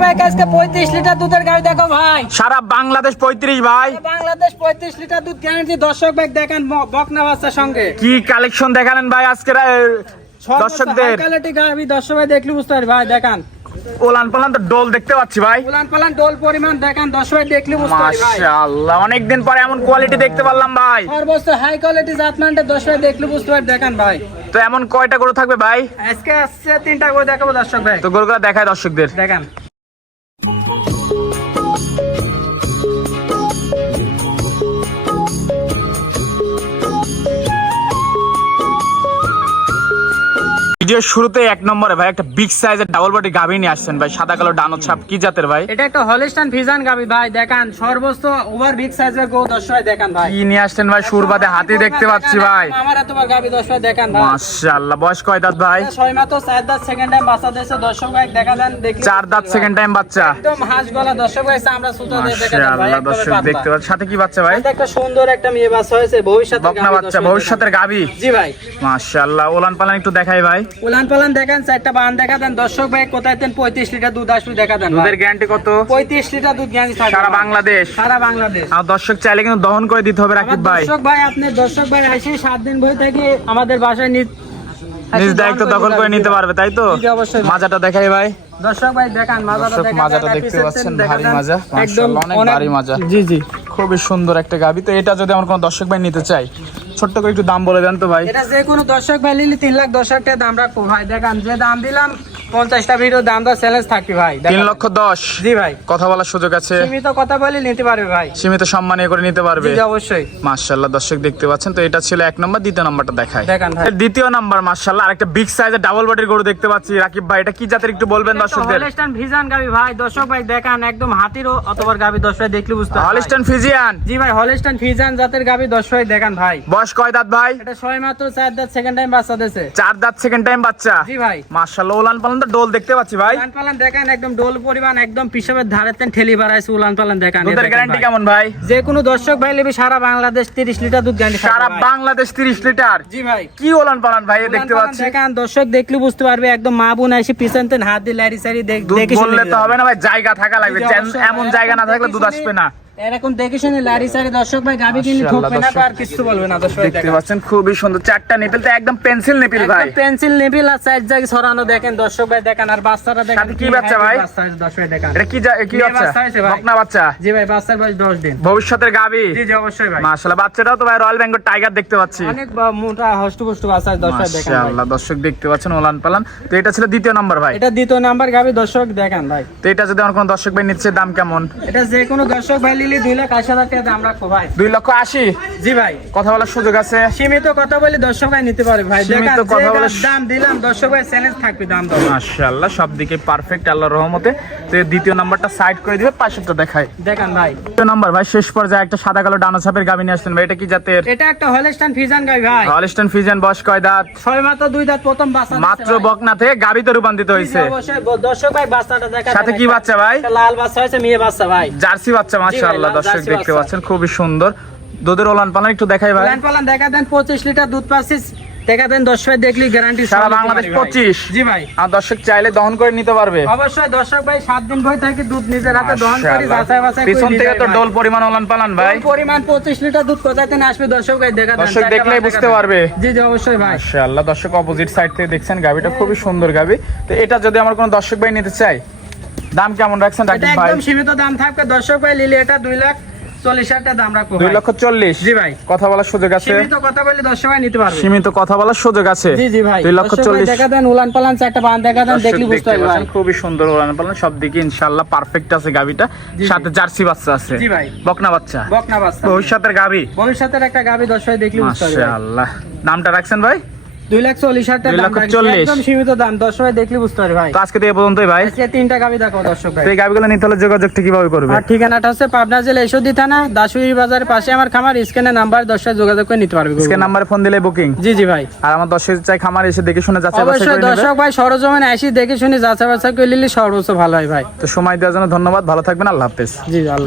ভাই আজকে 35 লিটার দুধের গাড়ি দেখো ভাই, সারা বাংলাদেশ 35 ভাই, বাংলাদেশ 35 লিটার দুধ গ্যারান্টি। দর্শক ভাই দেখেন বকনা বাচ্চার সঙ্গে কি কালেকশন দেখালেন ভাই আজকে দর্শকদের। কোয়ালিটি গাড়ি দর্শক ভাই দেখলে বুঝতে পারবে ভাই। দেখেন ওলান পালান তো ডোল দেখতে পাচ্ছি ভাই, উলান পালান ডোল পরিমাণ দেখেন দর্শক ভাই দেখলে বুঝতে পারবে ভাই। মাশাআল্লাহ অনেকদিন পরে এমন কোয়ালিটি দেখতে পারলাম ভাই, সর্বোচ্চ হাই কোয়ালিটি জাতমানটা দর্শক ভাই দেখলে বুঝতে পারবে। দেখেন ভাই তো এমন কয়টা গরু থাকবে ভাই? আজকে আসছে 3টা করে দেখাবো দর্শক ভাই। তো গরুগুলো দেখায় দর্শকদের। দেখেন ভিডিওর শুরুতে এক নম্বরে ভাই একটা বিগ সাইজের ডাবল বডি গাভী নিয়ে আসছেন ভাই, সাদা কালো ডানো ছাপ, কি জাতের ভাই? এটা একটা হলিস্টান ফিজান গাবি ভাই। দেখেন সর্বোচ্চ ওভার বিগ সাইজের গো দর্শক ভাই। দেখেন ভাই কি নিয়ে আসছেন ভাই? সুরবাদে হাতি দেখতে পাচ্ছি ভাই, আমার এতবার গাবি দর্শক ভাই। দেখেন ভাই মাশাআল্লাহ। বয়স কয় দাঁত ভাই? 6 মাত্র 4 দাঁত সেকেন্ড টাইম বাচ্চা দিয়েছে দর্শক ভাই। দেখা দেন দেখি 4 দাঁত সেকেন্ড টাইম বাচ্চা, একদম হাঁস গলা দর্শক ভাই। আমরা সুতো দিয়ে দেখেন ভাই। মাশাআল্লাহ দর্শক দেখতে পাচ্ছেন। সাথে কি বাচ্চা ভাই? এটা একটা সুন্দর একটা মেয়ে বাচ্চা হয়েছে ভবিষ্যতের বকনা গাবি বাচ্চা, ভবিষ্যতের গাভী। জি ভাই মাশাআল্লাহ। ওলান পালান একটু দেখাই ভাই। উলান পালান দেখেন, 4টা বান দেখা দেন দর্শক ভাই। কোথায় দেন 35 লিটার দুধ আসবে দেখা দেন। দুধের গ্যারান্টি কত? 35 লিটার দুধ গ্যারান্টি থাকবে সারা বাংলাদেশ। সারা বাংলাদেশ। আর দর্শক চাইলে কিন্তু দহন করে দিতে হবে রাকিব ভাই। দর্শক ভাই আপনি দর্শক ভাই আসি 7 দিন বই থেকে আমাদের বাসায় নিজ দায়িত্ব দখল করে নিতে পারবে, তাই তো? জি, অবশ্যই। মাজাটা দেখাই ভাই। দর্শক ভাই দেখেন দর্শক মাজাটা দেখতে পাচ্ছেন, ভারী মাজা, একদম মাশাআল্লাহ অনেক ভারী মাজা। জি জি খুবই সুন্দর একটা গাভী। তো এটা যদি আমার কোনো দর্শক ভাই নিতে চাই, ছোট্ট করে একটু দাম বলে দেন তো ভাই। এটা যে কোনো দর্শক ভাই নিলে 3,10,000 টাকা দাম রাখবো ভাই। দেখেন যে দাম দিলাম 50টা ভিডিও দাম দর চ্যালেঞ্জ থাকবে ভাই। 3,10,000। জি ভাই কথা বলার সুযোগ আছে, সীমিত কথা বলে নিতে পারবে ভাই, সীমিত সম্মানীয় করে নিতে পারবে। জি অবশ্যই। মাশাআল্লাহ দর্শক দেখতে পাচ্ছেন। তো এটা ছিল এক নম্বর। দ্বিতীয় নাম্বারটা দেখায়। দেখেন ভাই দ্বিতীয় নাম্বার মাশাআল্লাহ আরেকটা বিগ সাইজের ডাবল বডির গরু দেখতে পাচ্ছি রাকিব ভাই। এটা কি জাতের একটু বলবেন দর্শকদের? হলিস্টান ফিজিয়ান গাবি ভাই দর্শক ভাই। দেখেন একদম হাতিরও অতবার গাবি দর্শক ভাই দেখলে বুঝতে পারবে। Holstein Friesian. জি ভাই হলিস্টান ফিজিয়ান জাতের গাবি দর্শক ভাই। দেখেন ভাই বয়স কয় দাঁত ভাই? এটা 6 মাত্র 4 দাঁত সেকেন্ড টাইম বাচ্চা দিয়েছে। 4 দাঁত সেকেন্ড টাইম বাচ্চা। জি ভাই মাশাআল্লাহ। ওলান পালান তো ডোল দেখতে পাচ্ছি ভাই। উলান পালান দেখেন একদম ডোল পরিমাণ, একদম পিছনের ধারে তেন ঠেলি বাড়াইছে উলান পালান। দেখেন দুধের গ্যারান্টি কেমন ভাই? যে কোনো দর্শক ভাই নেবে সারা বাংলাদেশ 30 লিটার দুধ গ্যারান্টি। সারা বাংলাদেশ 30 লিটার। জি ভাই কি ওলান পালান ভাই দেখতে পাচ্ছি। দেখেন দর্শক দেখলে বুঝতে পারবে। একদম মা বোন এসে পিছন তেন হাত দিয়ে লারি সারি দেখে বললে তো হবে না ভাই, জায়গা থাকা লাগবে। এমন জায়গা না থাকলে দুধ আসবে না। এরকম দেখে শুনে লারি সারি দর্শক ভাই গাবি কিনে ঠকবে না, আর কিছু বলবে না দর্শক ভাই। দেখতে পাচ্ছেন খুবই সুন্দর 4টা নিপিল, তো একদম পেন্সিল নিপিল ভাই। পেন্সিল নেবিল আর সাইজ জায়গা ছড়ানো দেখেন দর্শক ভাই। দেখেন আর বাচ্চারা দেখেন সাথে কি বাচ্চা ভাই? বাচ্চা দর্শক ভাই দেখেন। এটা কি বাচ্চা? বকনা বাচ্চা। জি ভাই বাচ্চার বয়স 10 দিন। ভবিষ্যতের গাবি। জি জি অবশ্যই ভাই। মাশাআল্লাহ। বাচ্চাটাও তো ভাই রয়্যাল বেঙ্গল টাইগার দেখতে পাচ্ছি। অনেক মোটা হষ্টপুষ্ট বাচ্চা দর্শক দেখেন। মাশাআল্লাহ দর্শক দেখতে পাচ্ছেন ওলান পালান। তো এটা ছিল দ্বিতীয় নাম্বার ভাই। এটা দ্বিতীয় নাম্বার গাবি দর্শক দেখেন ভাই। তো এটা যদি আমার কোন দর্শক ভাই নিচ্ছে দাম কেমন? এটা যে কোনো দর্শক ভাই নিলে 2,80,000 টাকা দাম রাখবো ভাই। 2,80,000। জি ভাই কথা বলার সুযোগ আছে, সীমিত কথা বলে দর্শক ভাই নিতে পারবে ভাই। দেখেন সীমিত কথা বলে দাম দিলাম দর্শক ভাই চ্যালেঞ্জ থাকবে দাম দর। মাশাআল্লাহ সব দিকে পারফেক্ট আল্লাহর রহমতে। তো এই দ্বিতীয় নাম্বারটা সাইড করে দিবে, পাশেরটা দেখাই। দেখেন ভাই দ্বিতীয় নাম্বার ভাই শেষ পর্যায়ে একটা সাদা কালো ডানা ছাপের গাবি নিয়ে আসলেন ভাই। এটা কি জাতের? এটা একটা হলিস্টান ফিজিয়ান গাবি ভাই। Holstein Friesian. বয়স কয় দাঁত? 6 মাত্র 2 দাঁত প্রথম বাচ্চা মাত্র বকনা থেকে গাবিতে রূপান্তরিত হয়েছে। অবশ্যই দর্শক ভাই বাচ্চাটা দেখেন। সাথে কি বাচ্চা ভাই? একটা লাল বাচ্চা হয়েছে, মেয়ে বাচ্চা ভাই। জার্সি বাচ্চা। মাশাআল্লাহ দর্শক জার্সি দেখতে বাচ্চা। পাচ্ছেন খুবই সুন্দর। দুধের ওলান পালান একটু দেখাই ভাই। লাইন পালান দেখা দেন 25 লিটার দুধ পাচ্ছি দেখা দেন দর্শক ভাই দেখলি গ্যারান্টি সারা বাংলাদেশ 25। জি ভাই আর দর্শক চাইলে দহন করে নিতে পারবে। অবশ্যই দর্শক ভাই 7 দিন বই থেকে দুধ নিজের হাতে দহন করে মাশাআল্লাহ। যাচাই বাছাই করে পিছন থেকে তো ডোল পরিমাণ ওলান পালান ভাই। পরিমাণ 25 লিটার দুধ কোথা থেকে আসবে দর্শক ভাই দেখা দেন। দর্শক দেখলেই বুঝতে পারবে। জি জি অবশ্যই ভাই। মাশাআল্লাহ দর্শক অপোজিট সাইড থেকে দেখছেন গাবিটা খুবই সুন্দর গাবি। তো এটা যদি আমার কোনো দর্শক ভাই নিতে চাই, দাম কেমন রাখছেন এটা রাকিব ভাই? একদম সীমিত দাম থাকবে দর্শক ভাই নিলে এটা 2,40,000 টাকা দাম রাখবো 2,40,000। জি ভাই কথা বলার সুযোগ আছে, সীমিত কথা বলে দর্শক ভাই নিতে পারবে। সীমিত কথা বলার সুযোগ আছে। জি জি ভাই 2,40,000 দেখা দেন উলান পালান 4টা বান দেখা দেন দেখলি বুঝতে পারবে ভাই। খুবই সুন্দর ওলান পালান, সব দিকে ইনশাআল্লাহ পারফেক্ট আছে গাবিটা। সাথে জার্সি বাচ্চা আছে। জি ভাই বকনা বাচ্চা। বকনা বাচ্চা ভবিষ্যতের গাবি। ভবিষ্যতের একটা গাবি দর্শক ভাই দেখলি বুঝতে পারবে। মাশাআল্লাহ। নামটা রাখছেন ভাই? 2,40,000 টাকা দাম 2,40,000 একদম সীমিত দাম দর্শক ভাই দেখলি বুঝতে পারবে ভাই। তো আজকে তো এই পর্যন্তই ভাই। আজকে 3টা গাবি দেখো দর্শক ভাই। তো এই গাবিগুলো নিতে হলে যোগাযোগটা কিভাবে করবে? আর ঠিকানাটা হচ্ছে পাবনা জেলা ঈশ্বরদী থানা দাসুরি বাজারের পাশে আমার খামার। স্ক্যানে নাম্বার দর্শক যোগাযোগ করে নিতে পারবে। আজকে নাম্বারে ফোন দিলে বুকিং। জি জি ভাই। আর আমার দর্শক চাই খামার এসে দেখে শুনে যাচাই বাছাই অবশ্যই করে নেবে। দর্শক ভাই সরজমিনে আসি দেখে শুনে যাচাই বাছাই করে নিলে সর্বোচ্চ ভালো হয় ভাই। তো সময় দেওয়ার জন্য ধন্যবাদ। ভালো থাকবেন। আল্লাহ হাফেজ। জি আল্লাহ।